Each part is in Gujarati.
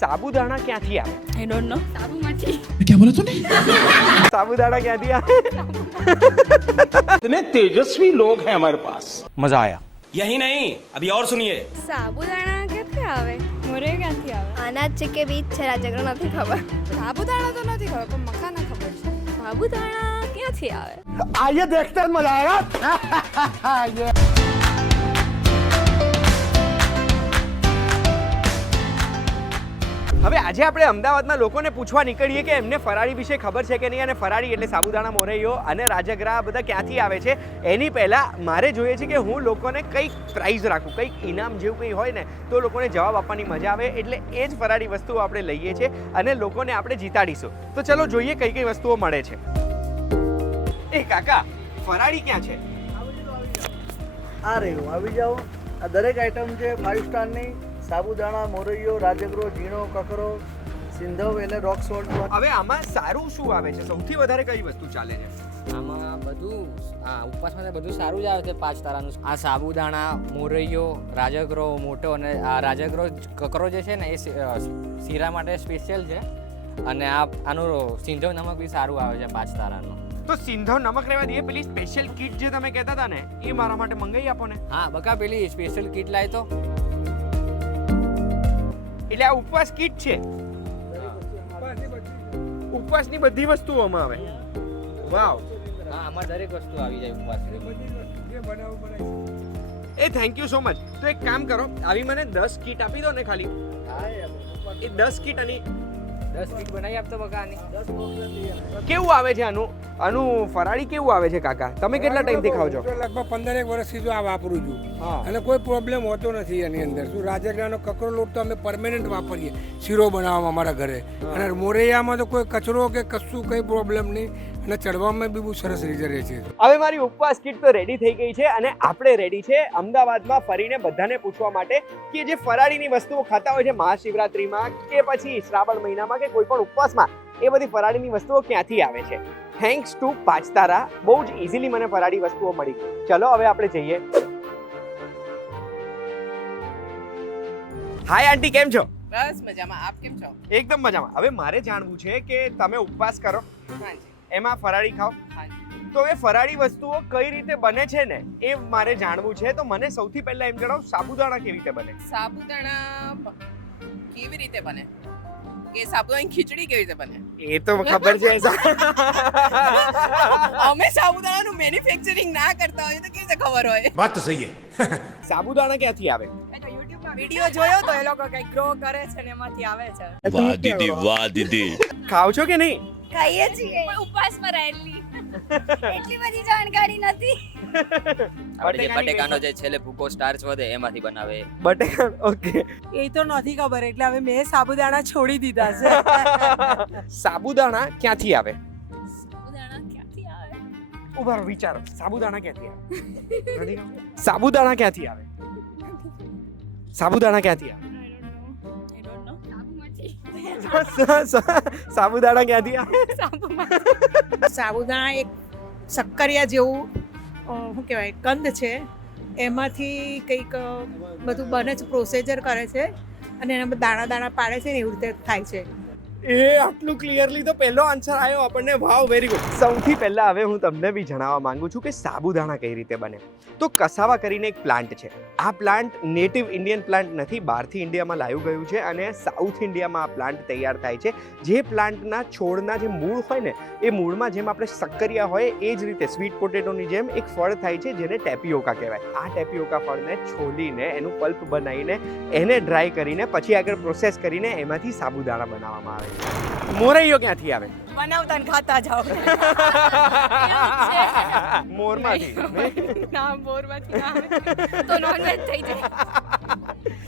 સાબુદાણા ક્યાંથી આવે? आई डोंट नो साबूमाची क्या बोला तूने? સાબુદાણા ક્યાંથી આવે? इतने तेजस्वी लोग हैं हमारे पास। મજા આયા. यही नहीं, अभी और सुनिए। साबूदाणा क्यांથી આવે? મોરે ક્યાંથી આવે? અનાજ છે કે બીજ છે રાજગરો નથી ખબર. સાબુદાણા તો નથી ખબર પણ મખાના ખબર છે. સાબુદાણા ક્યાંથી આવે? आइए देखते हैं, मजा आएगा। હવે આજે આપણે અમદાવાદમાં લોકોને પૂછવા નીકળીએ કે એમને ફરાળી વિશે ખબર છે કે નહીં, અને ફરાળી એટલે સાબુદાણા, મોરૈયો અને રાજગરા બધા ક્યાંથી આવે છે. એની પહેલાં મારે જોઈએ છે કે હું લોકોને કંઈક પ્રાઇઝ રાખું, કંઈક ઇનામ જેવું કંઈ હોય ને તો લોકોને જવાબ આપવાની મજા આવે. એટલે એ જ ફરાળી વસ્તુઓ આપણે લઈએ છીએ અને લોકોને આપણે જીતાડીશું. તો ચલો જોઈએ કઈ કઈ વસ્તુઓ મળે છે. એ કાકા, ફરાળી ક્યાં છે? આ રહ્યું, આવી જાઓ. આ દરેક આઈટમ છે 5 સ્ટારની. સાબુદાણા, મોરૈયો, રાજગરો, ઝીણો, કકરો, સિંધવ એટલે રોક સોલ્ટ. હવે આમાં સારું શું આવે છે? સૌથી વધારે કઈ વસ્તુ ચાલે છે? આમાં બધું ઉપવાસમાં બધું સારું જ આવે છે 5 તારાનું. આ સાબુદાણા, મોરૈયો, રાજગરો મોટો અને આ રાજગરો કકરો જે છે ને એ શીરા માટે સ્પેશિયલ છે. અને આનું સિંધવ નમક બી સારું આવે છે 5 તારાનું. તો સિંધવ નમક રહેવા દઈએ, પેલી સ્પેશિયલ કીટ જે તમે કહેતા હતા ને એ મારા માટે મંગાવી આપો ને. હા બકા, પેલી સ્પેશિયલ કીટ લાય તો. એટલે આ ઉપવાસ કીટ છે. ઉપવાસની બધી વસ્તુઓ આમાં આવે. વાવ. હા, આમાં દરેક વસ્તુ આવી જાય ઉપવાસની. એ થેન્ક યુ સો મચ. તો એક કામ કરો, આવી મને 10 કીટ આપી દો ને ખાલી. એ 10 કીટ અને 10 કીટ બનાવી આપતો બકા આની. કેવું આવે છે આનું ફરાળી કેવું આવે છે કાકા? તમે કેટલા ટાઈમથી ખાવ છો? લગભગ 15 વર્ષથી જો આ વાપરું છું હા. અને કોઈ પ્રોબ્લેમ હોતો નથી એની અંદર. શું રાજગરાનો કકરો લોટ તો અમે પરમેનન્ટ વાપરીએ શીરો બનાવવામાં અમારા ઘરે. અને મોરૈયામાં તો કોઈ કચરો કે કશું કંઈ પ્રોબ્લેમ નહીં અને ચડવામાં બી બહુ સરસ રીતે રહે છે. હવે મારી ઉપવાસ કીટ તો રેડી થઈ ગઈ છે અને આપણે રેડી છે અમદાવાદમાં ફરીને બધાને પૂછવા માટે કે જે ફરાળીની વસ્તુઓ ખાતા હોય છે મહાશિવરાત્રીમાં કે પછી શ્રાવણ મહિનામાં કે કોઈ પણ ઉપવાસમાં, એ બધી ફરાળીની વસ્તુઓ ક્યાંથી આવે છે. થેન્ક્સ ટુ 5 તારા બહુ જ ઇઝીલી મને ફરાળી વસ્તુઓ મળી. ચલો હવે આપણે જઈએ. હાય આંટી, કેમ છો? બસ મજામાં. આપ કેમ છો? એકદમ મજામાં. હવે મારે જાણવું છે કે તમે ઉપવાસ કરો, હાજી એમાં ફરાળી ખાઓ, હાજી. તો એ ફરાળી વસ્તુઓ કઈ રીતે બને છે ને એ મારે જાણવું છે. તો મને સૌથી પહેલા એમ જણાવો, સાબુદાણા કેવી રીતે બને? સાબુદાણા કેવી રીતે બને કે સાબુદાણાની ખીચડી કેવી રીતે બને? એ તો ખબર છે. અમે સાબુદાણાનું મેન્યુફેક્ચરિંગ ના કરતા હોય તો કેવી રીતે ખબર હોય? बात तो सही है। સાબુદાણા ક્યાંથી આવે? વિડિયો જોયો તો એ લોકો કઈ ગ્રો કરે છે ને એમાંથી આવે છે. वाह दीदी, वाह दीदी। ખાવ છો કે નહીં? ખાઈએ છીએ. ઉપવાસમાં રહેલી એટલી બધી જાણકારી નથી. આપણે જે બટેકાનો જે છેલ્લે ભૂકો સ્ટાર્ચ વધે એમાંથી બનાવે. બટેકા. ઓકે. એ તો નથી ખબર એટલે હવે મેં સાબુદાણા છોડી દીધા છે. સાબુદાણા ક્યાંથી આવે? સાબુદાણા ક્યાંથી આવે? ઉભા રહો, વિચારો. સાબુદાણા ક્યાંથી આવે? સાબુદાણા ક્યાંથી આવે? સાબુદાણા ક્યાંથી આવે? આઈ ડોન્ટ નો સાબુમાથી સાબુદાણા ક્યાંથી આવે? સાબુદાણા એક શક્કરિયા જેવું શું કહેવાય કંદ છે, એમાંથી કંઈક બધું બને છે, પ્રોસીજર કરે છે અને એના દાણા દાણા પાડે છે ને એવી રીતે થાય છે. એ આટલું ક્લિયરલી તો પહેલો આન્સર આવ્યો આપણને. વાવ, વેરી ગુડ. સૌથી પહેલા હવે હું તમને બી જણાવવા માંગુ છું કે સાબુદાણા કઈ રીતે બને. તો કસાવા કરીને એક પ્લાન્ટ છે. આ પ્લાન્ટ નેટિવ ઇન્ડિયન પ્લાન્ટ નથી, બહારથી ઇન્ડિયામાં લાવ્યું ગયું છે અને સાઉથ ઇન્ડિયામાં આ પ્લાન્ટ તૈયાર થાય છે. જે પ્લાન્ટના છોડના જે મૂળ હોય ને એ મૂળમાં જેમ આપણે શક્કરિયા હોય એ જ રીતે સ્વીટ પોટેટોની જેમ એક ફળ થાય છે જેને ટેપિયોકા કહેવાય. આ ટેપિયોકા ફળને છોલીને એનું પલ્પ બનાવીને એને ડ્રાય કરીને પછી આગળ પ્રોસેસ કરીને એમાંથી સાબુદાણા બનાવવામાં આવે છે. મોરૈયો ક્યાંથી આવે? બનાવતા ને ખાતા જાઓ. મોરમાંથી. ના બોરમાંથી ના આવે તો નોનવેજ થઈ જાય.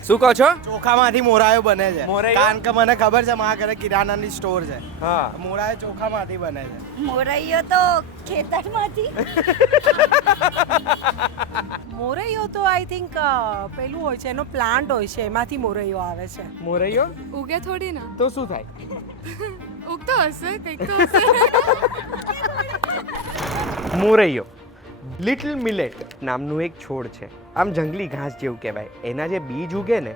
શું કહો છો? ચોખામાંથી મોરાયો બને છે. મોરૈયો? કારણ કે મને ખબર છે મારા ઘરે કિરાણાની સ્ટોર છે. હા. મોરાયો ચોખામાંથી બને છે. મોરૈયો તો ખેતરમાંથી. મોરૈયો તો આઈ થિંક પેલું હોય છે, એનો પ્લાન્ટ હોય છે, એમાંથી મોરૈયો આવે છે. મોરૈયો ઉગે થોડી ના તો શું થાય? ઉગતો હશે કંઈક તો હશે. મોરૈયો લિટલ મિલેટ નામનું એક છોડ છે, આમ જંગલી ઘાસ જેવું કહેવાય. એના જે બીજ ઉગે ને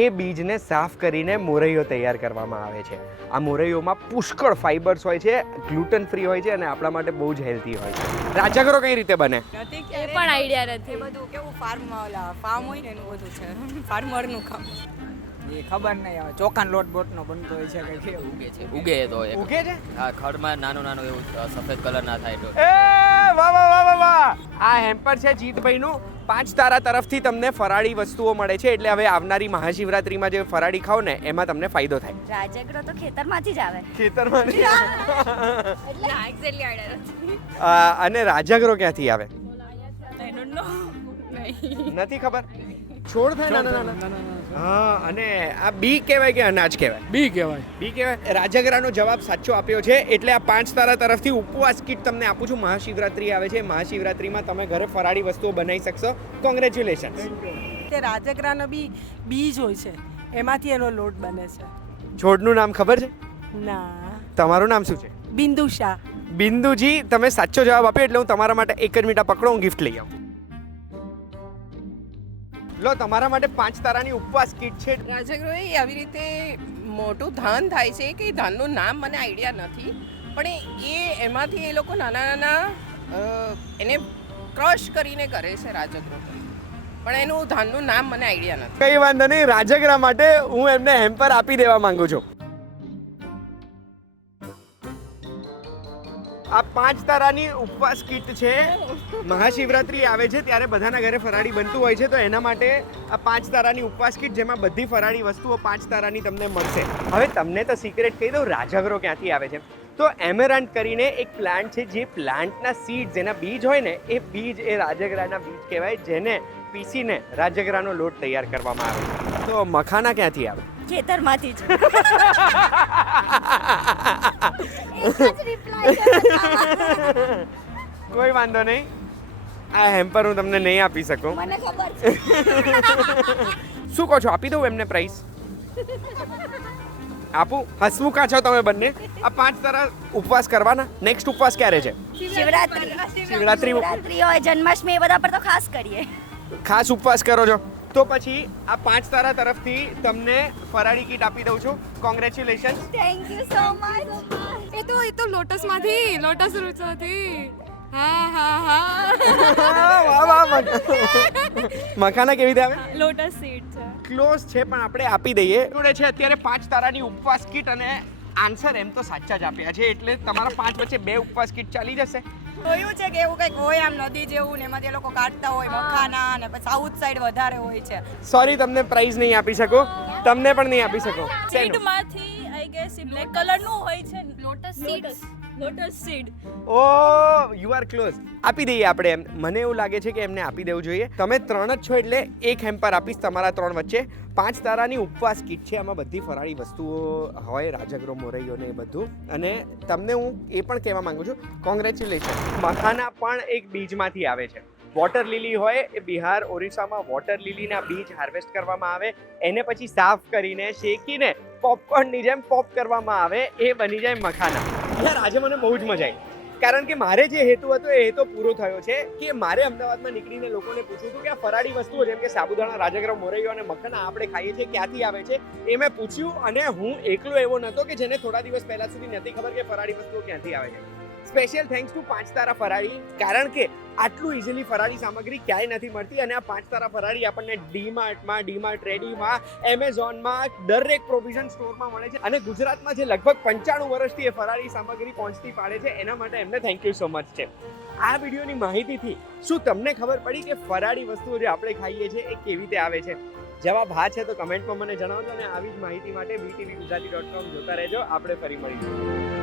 એ બીજને સાફ કરીને મોરૈયો તૈયાર કરવામાં આવે છે. આ મોરૈયોમાં પુષ્કળ ફાઇબર્સ હોય છે, ગ્લુટન ફ્રી હોય છે અને આપણા માટે બહુ જ હેલ્ધી હોય છે. રાજગરો કઈ રીતે બને? એ પણ આઈડિયા નથી. બધું કેવું ફાર્મ હોય ને એનું બધું છે, ફાર્મરનું કામ. એ ખબર નહીં આવે, ચોખાનો લોટ બોટનો બનતો હોય છે કે ઉગે તો ઉગે છે? આ ખડમાં નાનું નાનું એવું સફેદ કલર ના થાય તો એ વાહ વાહ વાહ વાહ વાહ! આ હેમ્પર છે જીતભાઈનું. 5 તારા તરફથી તમને ફરાળી વસ્તુઓ મળે છે, એટલે હવે આવનારી મહાશિવરાત્રીમાં જે ફરાળી ખાઓ ને એમાં તમને ફાયદો થાય. રાજગરો તો ખેતરમાંથી જ આવે. ખેતરમાં નહીં. ના એક્ઝેક્ટલી આઈડિયા નથી. અને રાજગરો ક્યાંથી આવે? I don't know. નહીં. નથી ખબર. છોડ થાય નાના નાના. હા, અને આ બી કહેવાય કે અનાજ કહેવાય? બી કહેવાય. બી કહેવાય. રાજગરાનો જવાબ સાચો આપ્યો છે, એટલે આ 5 તારા તરફથી ઉપવાસ કીટ તમને આપું છું. મહાશિવરાત્રી આવે છે, મહાશિવરાત્રીમાં તમે ઘરે ફરાળી વસ્તુઓ બનાવી શકશો. કોંગ્રેચ્યુલેશન્સ. તે રાજગરાનો બી બીજ હોય છે, એમાંથી એનો લોટ બને છે. છોડનું નામ ખબર છે? ના. તમારું નામ શું છે? બિંદુ શાહ. બિંદુજી, તમે સાચો જવાબ આપ્યો એટલે હું તમારા માટે 1 જ મિનિટ પકડો, હું ગિફ્ટ લઈ આવું. લો, તમારા માટે 5 તારાની ઉપવાસ કીટ છે. રાજગરો એ આવી રીતે મોટું ધાન થાય છે કે ધાનનું નામ મને આઈડિયા નથી, પણ એ એમાંથી એ લોકો નાના નાના એને ક્રશ કરીને કરે છે રાજગરો, પણ એનું ધાનનું નામ મને આઈડિયા નથી. કઈ વાંધો નહીં, રાજગરા માટે હું એમને હેમ્પર આપી દેવા માંગુ છું. આ 5 તારાની ઉપવાસ કીટ છે. મહાશિવરાત્રી આવે છે ત્યારે બધાના ઘરે ફરાળી બનતું હોય છે, તો એના માટે આ 5 તારાની ઉપવાસ કીટ, જેમાં બધી ફરાળી વસ્તુઓ 5 તારાની તમને મળશે. હવે તમને તો સિક્રેટ કહી દઉં, રાજગરો ક્યાંથી આવે છે. તો એમેરાન્થ કરીને એક પ્લાન્ટ છે, જે પ્લાન્ટના સીડ્સ, એના બીજ હોય ને એ બીજ એ રાજગરાના બીજ કહેવાય, જેને પીસીને રાજગરાનો લોટ તૈયાર કરવામાં આવે છે. તો મખાના ક્યાંથી આવે? ખેતરમાંથી જ. એક જ reply છે. કોઈ વાંધો નહીં, આ હેમ્પર હું તમને નહીં આપી શકું. મને ખબર છે. શું કહો છો, આપી દઉં એમને પ્રાઇસ? આપું? હસમુખા છો તમે બંને. આ 5 તારા ઉપવાસ કરવાના. નેક્સ્ટ ઉપવાસ ક્યારે છે? શિવરાત્રી. શિવરાત્રી શિવરાત્રી હોય, જન્માષ્ટમી, એ બધા પર તો ખાસ કરીએ. ખાસ ઉપવાસ કરો છો તો પછી આ 5 તારા તરફથી તમને ફરાળી કીટ આપી દઉં છું. Congratulation. Thank you so much. એ તો લોટસમાંથી, લોટસ રૂટમાંથી. હા હા હા. વાહ વાહ. મખાના કેવી રીતે આવે? લોટસ સીડ છે. ક્લોઝ છે, પણ આપણે આપી દઈએ. જોડે છે અત્યારે 5 તારાની ઉપવાસ કીટ, અને આન્સર એમ તો સાચા જ આપ્યા છે, એટલે તમારા 5 વચ્ચે 2 ઉપવાસ કીટ ચાલી જશે. જોયું છે કે એવું કંઈક હોય આમ નદી જેવું, ને એમાંથી એ લોકો કાઢતા હોય મખાના, અને પછી સાઉથ સાઈડ વધારે હોય છે. સોરી, તમને પ્રાઇઝ નહીં આપી શકો, તમને પણ નહીં આપી શકો. સીડમાંથી આઈ ગેસ બ્લેક કલરનું હોય છે. Lotus seeds. Lotus seed. Oh you are close. આપી દઈએ આપણે એમ. મને એવું લાગે છે કે એમને આપી દેવું જોઈએ. તમે 3 જ છો એટલે 1 હેમ્પર આપીશ તમારા 3 વચ્ચે. 5 તારાની ઉપવાસ કીટ છે, આમાં બધી ફરાળી વસ્તુઓ હોય, રાજગરો, મોરૈયો ને એ બધું. અને તમને હું એ પણ કહેવા માંગુ છું, કોંગ્રેચ્યુલેશન. મખાના પણ એક બીજમાંથી આવે છે. વોટર લીલી હોય, એ બિહાર, ઓરિસ્સામાં વોટર લીલીના બીજ હાર્વેસ્ટ કરવામાં આવે, એને પછી સાફ કરીને શેકીને પોપકોર્નની જેમ પોપ કરવામાં આવે, એ બની જાય મખાના. યાર, આજે મને બહુ જ મજા આવી, કારણ કે મારે જે હેતુ હતો એ હેતુ પૂરો થયો છે કે મારે અમદાવાદમાં નીકળીને લોકોને પૂછવું હતું કે આ ફરાળી વસ્તુઓ જેમ કે સાબુદાણા, રાજગરો, મોરૈયો અને મખાના આપણે ખાઈએ છીએ, ક્યાંથી આવે છે એ મેં પૂછ્યું. અને હું એકલો એવો નહોતો કે જેને થોડા દિવસ પહેલા સુધી નથી ખબર કે ફરાળી વસ્તુઓ ક્યાંથી આવે છે. સ્પેશિયલ થેન્ક્સ ટુ 5 તારા ફરાળી, કારણ કે આટલું ઇઝીલી ફરાળી સામગ્રી ક્યાંય નથી મળતી. અને આ 5 તારા ફરાળી આપણને ડીમાર્ટમાં, ડીમાર્ટ રેડીમાં, એમેઝોનમાં, દરેક પ્રોવિઝન સ્ટોરમાં મળે છે. અને ગુજરાતમાં જે લગભગ 95 વર્ષથી એ ફરાળી સામગ્રી પહોંચતી પાડે છે, એના માટે એમને થેન્ક યુ સો મચ છે. આ વિડીયોની માહિતીથી શું તમને ખબર પડી કે ફરાળી વસ્તુઓ જે આપણે ખાઈએ છીએ એ કેવી રીતે આવે છે? જવાબ હા છે તો કમેન્ટમાં મને જણાવજો, અને આવી જ માહિતી માટે VTVGujarati.com જોતા રહેજો. આપણે ફરી મળીશું.